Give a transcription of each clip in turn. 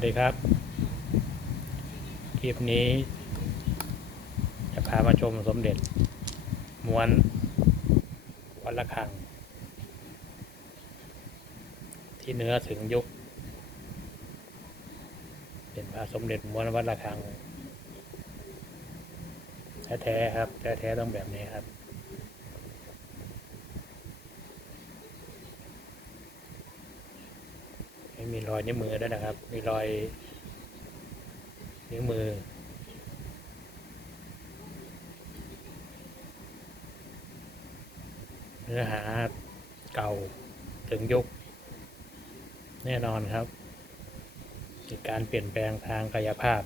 วัสดีครับ คลิปนี้ จะพามาชมสมเด็จม้วนวัดละคัง ที่เนื้อถึงยุค เป็นพระสมเด็จม้วนวัดละคัง แท้ๆครับ แท้ๆต้องแบบนี้ครับ ไมีรอยนิ้วมือด้วยนะครับ มีรอยนิ้วมือ เนื้อหาเก่าถึงยุค แน่นอนครับการเปลี่ยนแปลงทางกายภาพ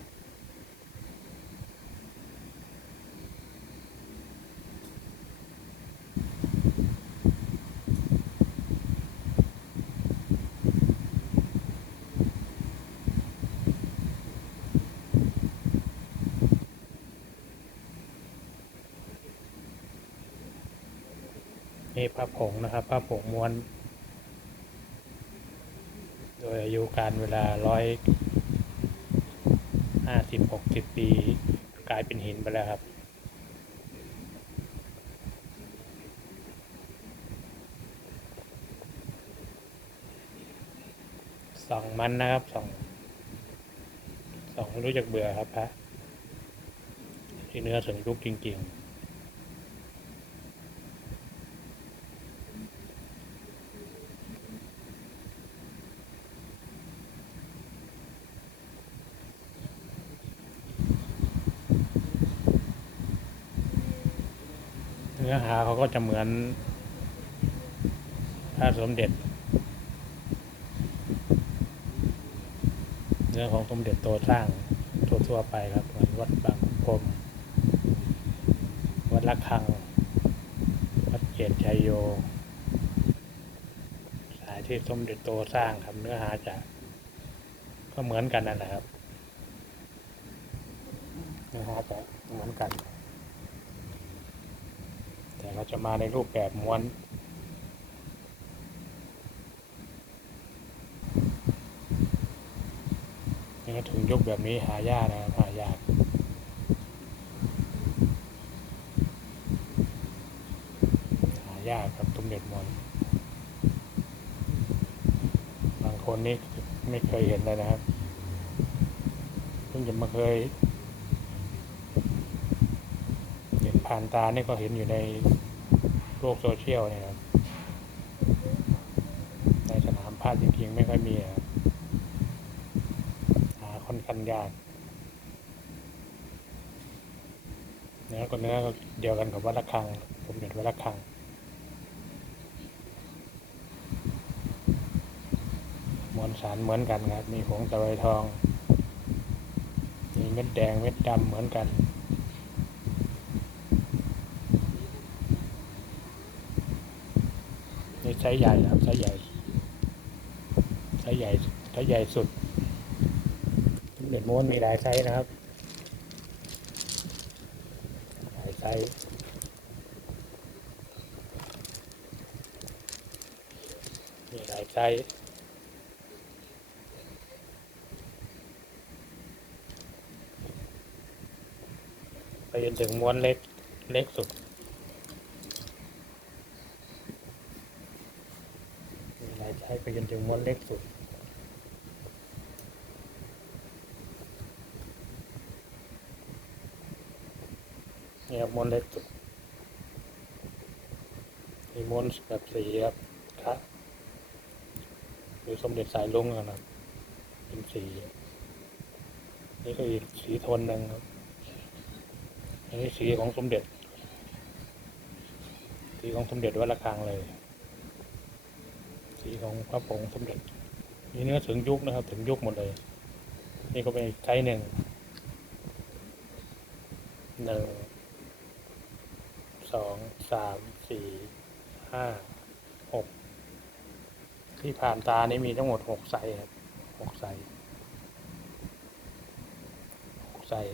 นี่พระผงนะครับพระผงม้วน โดยอายุการเวลาร้อยห้าสิบหกสิบปีกลายเป็นหินไปแล้วครับสองมันนะครับสองสองรู้จักเบื่อครับพระที่เนื้อถึงยุคจริง ๆ เนื้อหาเขา ก็จะเหมือนพระสมเด็จเนื้องของสมเด็จโตสร้างทั่วๆไปครับเหมือนวัดบางพรมวัดละคัง วัดเกศชัยโย สายที่สมเด็จโตสร้างครับเนื้อหาจะก็เหมือนกันนั่นแหละครับเนื้อหาจะเหมือนกัน จะมาในรูปแบบม้วน นี่ถึงยุคแบบนี้หายากนะครับ หายากหายากครับสมเด็จม้วน บางคนนี่ไม่เคยเห็นเลยนะครับเพิ่งจะมาเคยเห็นผ่านตานี่ก็เห็นอยู่ใน โลกโซเชียลเนี่ยครับในสนามภาพจริงๆ ไม่ค่อยมีครับหาค่อนข้างยากเนื้อก็เนื้อเดียวกันกับวัดระฆังผมเห็นวัดระฆังมวลสารเหมือนกันครับ มีผงตะไครทอง มีเม็ดแดงเม็ดดำเหมือนกัน นี่ ไซส์ใหญ่ครับไซส์ใหญ่ไซส์ใหญ่ไซส์ใหญ่สุดสมเด็จม้วนมีหลายไซส์นะครับหลายไซส์มีหลายไซส์ไปจนถึงม้วนเล็กเล็กสุด ไซส์ไปจนถึงม้วนเล็กสุดนี่ครับม้วนเล็กสุดมีม้วนแบบสีครับครับหรือสมเด็จสายลุงนะครับเป็นสีนี่ก็อีกสีโทนหนึ่งครับอันนี้สีของสมเด็จ สีของสมเด็จวัดระฆังเลย สีของพระผงสมเด็จนี่เนื้อถึงยุคนะครับ ถึงยุคหมดเลย นี่ก็เป็นอีกไซส์หนึ่งหนึ่งสองสามสี่ห้าหกที่ผ่านตานี่มีทั้งหมดหกไซส์ครับหกไซส์หกไซส์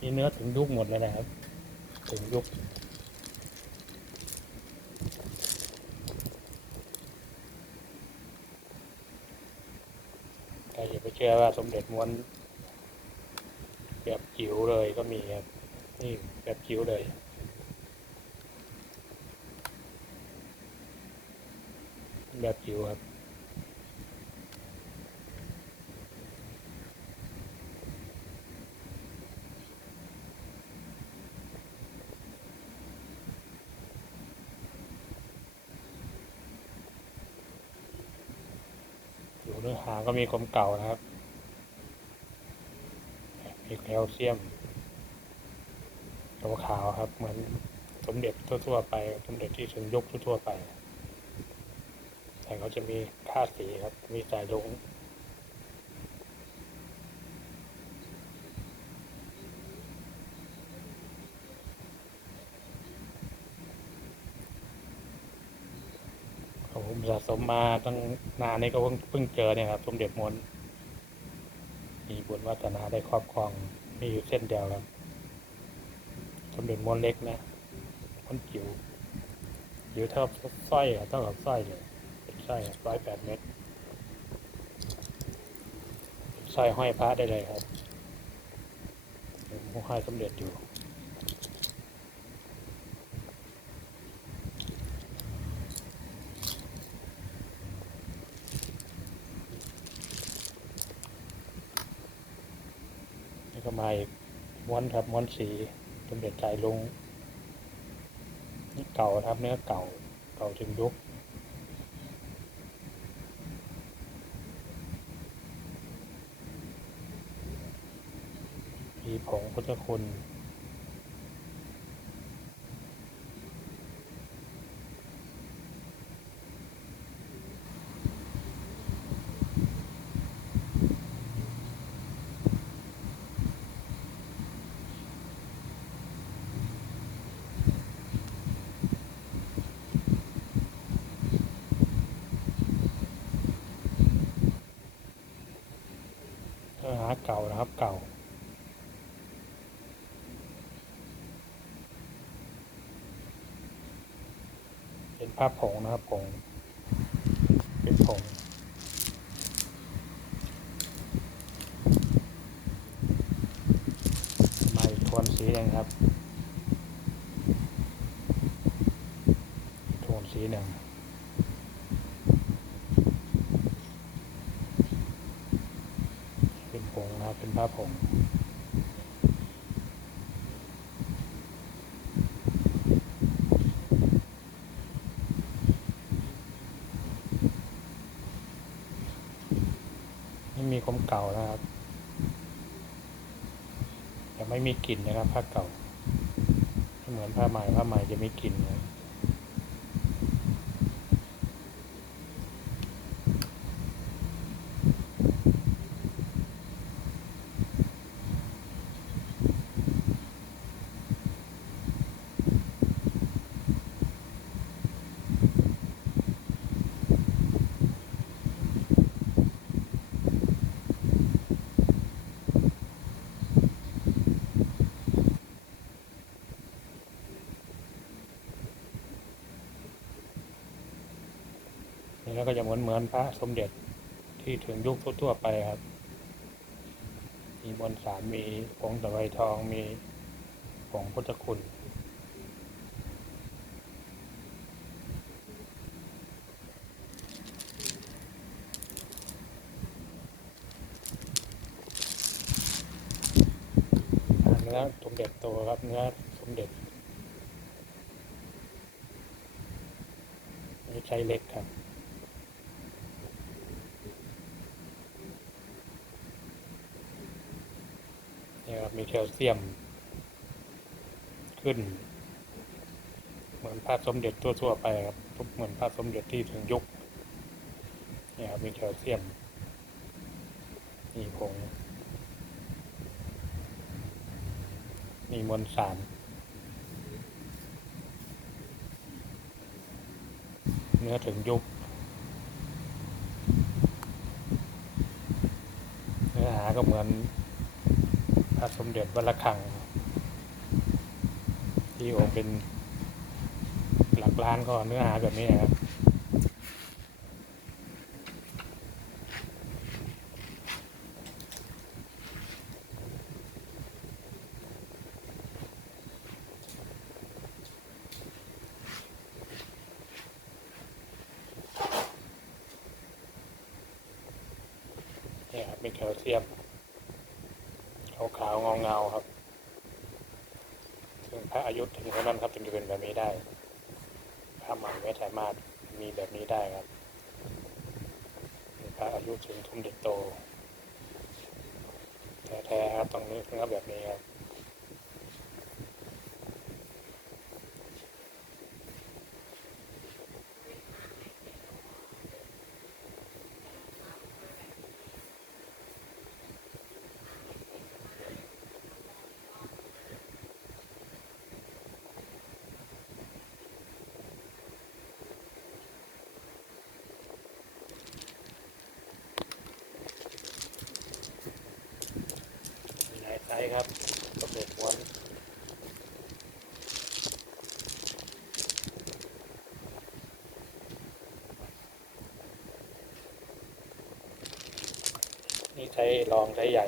นี่เนื้อถึงยุคหมดเลยนะครับ ถึงยุค น เชื่อว่าสมเด็จม้วนแบบจิ๋วเลยก็มีครับนี่แบบจิ๋วเลย แบบจิ๋วครับ อยู่เนื้อหางก็ มีความเก่านะครับ มีแคลเซียมขาวครับ เหมือนสมเด็จทั่วๆไป สมเด็จที่ถึงยกทั่วๆไป แต่เขาจะมีค่าสีครับ มีสายลงผ มาตั้งนานนี่ก็เพิ่งเจอเนี่ยครับ สมเด็จมนต์มีบุญวัฒนาได้ครอบครองมีอยู่เส้นเดียวครับ สมเด็จมนต์เล็กนะมนต์จิ๋วจิ๋วเท่าสร้อยอะเท่ากับสร้อยเลยเป็นสร้อยร้อยแปดเมตรสร้อยห้อยพระได้เลยครับผมห้อยสมเด็จอยู่ นี่ก็ มาอีกม้วนครับม้วนสีสมเด็จใจลุงนี่เก่าครับเนื้อเก่าเก่าถึงยุกมีผงพุทธคุณ นะครับเก่า เป็นภาพผงนะครับผง เป็นผง มาอีกโทนสีหนึ่งครับ โทนสีหนึ่ง เป็ นะครับ เป็นผ้าผงนี่มีความเก่านะครับแต่ไม่มีกลิ่นนะครับผ้าเก่าไม่เหมือนผ้าใหม่ผ้าใหม่จะมีกลิ่นนะ ก็จะเหมือนเหมือนพระสมเด็จที่ถึงยุคทั่วๆไปครับ มีมนสารมีผงตะไครทองมีผงพุทธคุณเนื้อสมเด็จโตครับเนื้อสมเด็จไม่ใช่เล็กครับ นี่ครับมีแคลเซียม ขึ้น เหมือนพระสมเด็จทั่วๆไปครับทุกเหมือนพระสมเด็จที่ถึงยุคนี่ครับมีแคลเซียมมีผงมีมวลสารเนื้อถึงยุคเนื้อหาก็เหมือน พระสมเด็จวัลคัง ที่องค์เป็นหลักล้านก็เนื้อหาแบบนี้นะครับเนี่ยเป็นแคลเซียม งาเงาครับซึ่งพระอายุถึงเท่านั้นครับถึงจะเป็นแบบนี้ได้พระใหม่ไม่สามารถมีแบบนี้ได้ครับพระอายุถึงทุ่มเด็กโตแท้ๆครับตรงนี้นะครับแบบนี้ครับ มีหลายไซส์ครับกระเบิดม้วน นี่ใช้รองใช้ใหญ่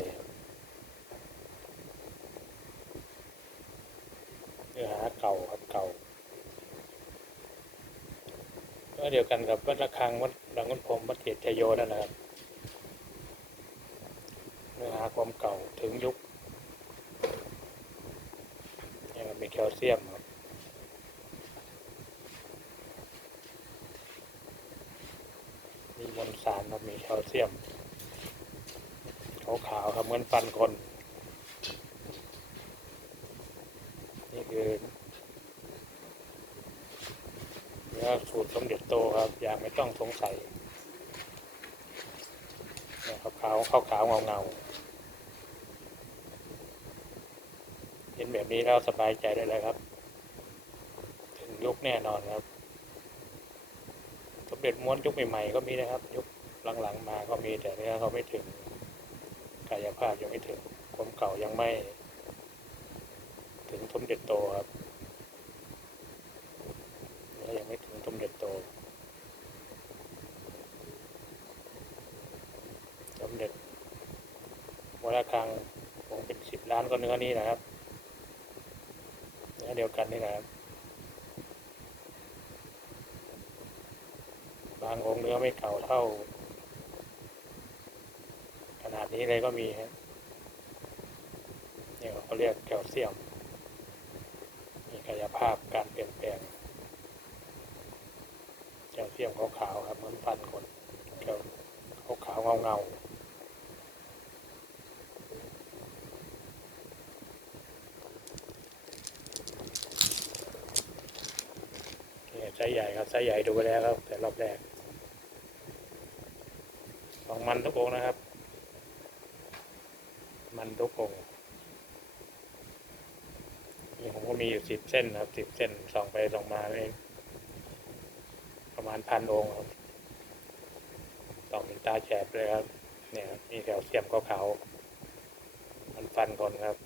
เนื้อหาเก่าครับเก่าก็เดียวกันกับวัดระฆังวัดดังกุนพรมวัดเกตชยโยนั่นแหละครับเนื้อหาความเก่าถึงยุคเนี่ยมันมีแคลเซียมครับมีมวลสารครับมีแคลเซียมขาวๆครับเห มือนฟันคน นี่คือเนื้อสูตรสมเด็จโตครับ อย่างไม่ต้องสงสัยเนี่ยขาวๆขาวๆเงาๆเห็นแบบนี้แล้วสบายใจได้เลยครับ ถึงยุคแน่นอนครับ สมเด็จม้วนยุคใหม่ๆก็มีนะครับ ยุคหลังๆมาก็มีแต่เนื้อเขาไม่ถึง กายภาพยังไม่ถึงความเก่ายังไม่ ถึงสมเด็จโตครับเนื้อยังไม่ถึงสมเด็จโตสมเด็จวัดระฆังคงเป็นสิบล้านก็เนื้อนี้นะครับเนื้อเดียวกันนี่นะครับบางองค์เนื้อไม่เก่าเท่า นี้เลยก็มีฮะเนี่ยเขาเรียกแคลเซียม มีกายภาพการเปลี่ยนแปลงแคลเซียมขาวๆครับเหมือนฟันคนแคลขาวๆเงาๆนี่ไซส์ใหญ่ครับไซส์ใหญ่ดูไปแล้วครับ แต่รอบแรกของมันทุกองนะครับ ทุกองค์นี่ผมก็มีอยู่สิบเส้นครับสิบเส้นส่องไปส่องมาเองประมาณพันองค์ครับส่องเป็นตาแฉบเลยครับ เนี่ยมีแถวเสียมเขามันฟันคนครับ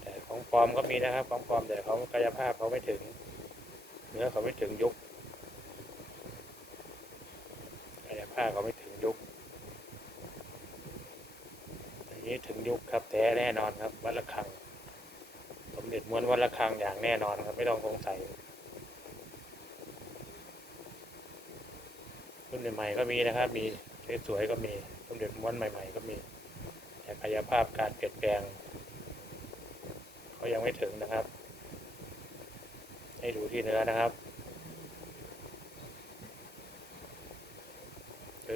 แต่ของปลอมก็มีนะครับ ของปลอมแต่ของกายภาพเขาไม่ถึง เนื้อเขาไม่ถึงยุค กายภาพเขาไม่ถึงยุคอันนี้ถึงยุคครับแท้แน่นอนครับวัดระฆัง สมเด็จม้วนวัดระฆังอย่างแน่นอนครับ ไม่ต้องสงสัยรุ่นใหม่ๆก็มีนะครับ มีสวยๆก็มีสมเด็จม้วนใหม่ ๆ ก็มีแต่กายภาพการเปลี่ยนแปลงเขายังไม่ถึงนะครับ ให้ดูที่เนื้อนะครับ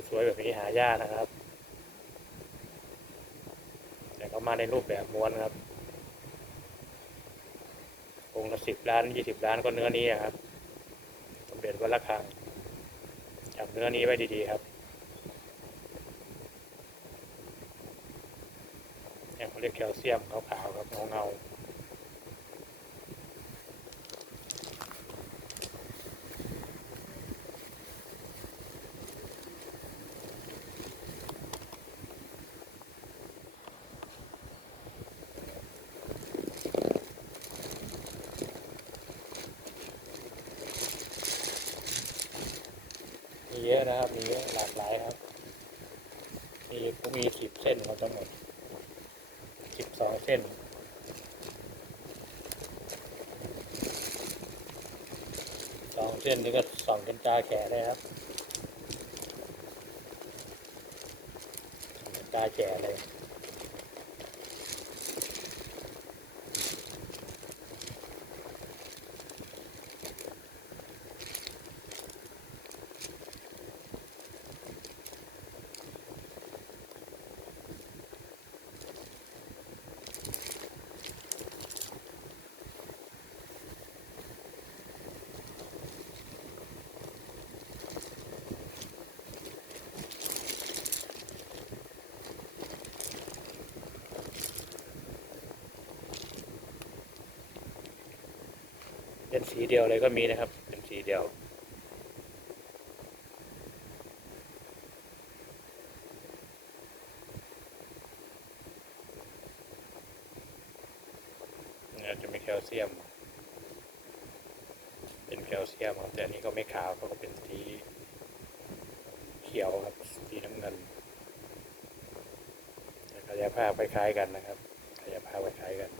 สวยๆแบบนี้หายากนะครับ แต่เขามาในรูปแบบม้วนครับองละสิบล้านยี่สิบล้านก็เนื้อนี้ครับสมเด็จวัดระฆังจับเนื้อนี้ไว้ดีๆครับเนี่ยเขาเรียกแคลเซียมขาวๆครับเงาๆ มีเยอะนะครับ มีเยอะหลากหลายครับ มีผมมีสิบเส้นเขาทั้งหมดสิบสองเส้นสองเส้นนี่ก็ส่องเป็นตาแขเลยครับส่องเป็นตาแขเลย สีเดียวเลยก็มีนะครับ เป็นสีเดียวเนี่ยจะมีแคลเซียม เป็นแคลเซียมครับแต่อันนี้ก็ไม่ขาวเขาก็เป็นสีเขียวครับสีน้ำเงินกายภาพคล้ายๆกันนะครับกายภาพคล้ายๆกัน